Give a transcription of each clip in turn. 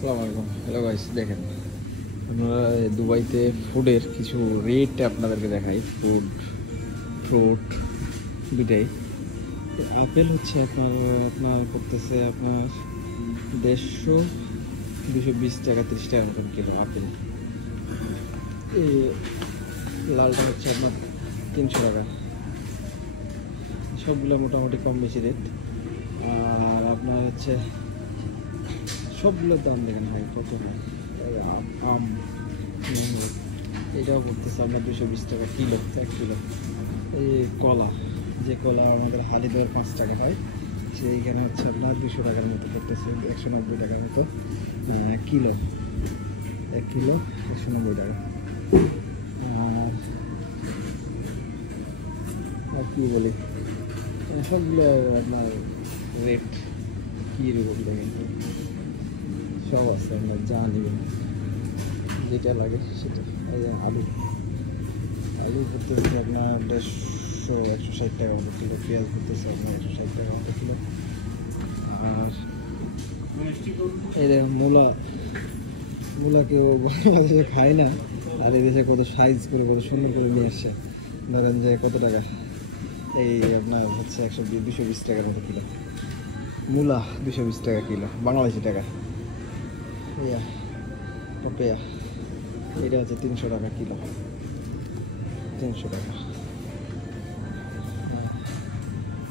আসসালামু আলাইকুম। Hello guys, দেখেন আমরা দুবাইতে ফুডের কিছু রেট আপনাদেরকে দেখাই। ফ্রুট দুটাই। আপেল হচ্ছে আপনার করতেছে আপনার 150 220 টাকা 30 টাকার মতন কিলো আপেল। এই লালটা হচ্ছে আপনার 300 টাকা। সবগুলো মোটামুটি কম বেশি রেট। আর আপনার হচ্ছে সবগুলোর দাম দেখেন ভাই কত হয়। আম এটাও করতেছে আপনার 220 টাকা কিলো, 1 কিলো। এই কলা, যে কলা আমাদের হালি দর 5 টাকা হয়, সেইখানে হচ্ছে আপনার 200 টাকার মতো করতেছে, 190 টাকার মতো কিলো। 1 কিলো 190 টাকা। আর আর কি বলি, সবগুলো আপনার রেট কীরকম দেখেন, সব আছে আপনার যা নেবেন যেটা লাগে সেটা। এই আলু আলু করতেছে আপনার 150 160 টাকা মতো কিলো। পেঁয়াজ করতেছে আপনার 160 টাকা মতো কিলো। আর এই মূলা কেউ বাংলাদেশে খায় না, আর এই দেশে কত সাইজ করে কত সুন্দর করে নিয়ে আসছে। ধরেন যে কত টাকা, এই আপনার হচ্ছে 220 টাকার মতো কিলো মূলা। 220 টাকা কিলো বাংলাদেশি টাকা। ইয়া পপেয়া, এটা হচ্ছে 300 টাকা কিলো। 300 টাকা।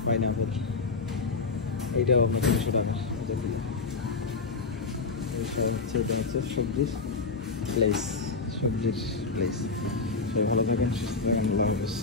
পাইনাপল, এইটাও আপনার 300 টাকা কিলো। এইসব হচ্ছে, এটা হচ্ছে সবজির প্লেস। সবজির প্লেস। সবাই ভালো থাকেন, সুস্থ থাকেন, আল্লাহ হাফেজ।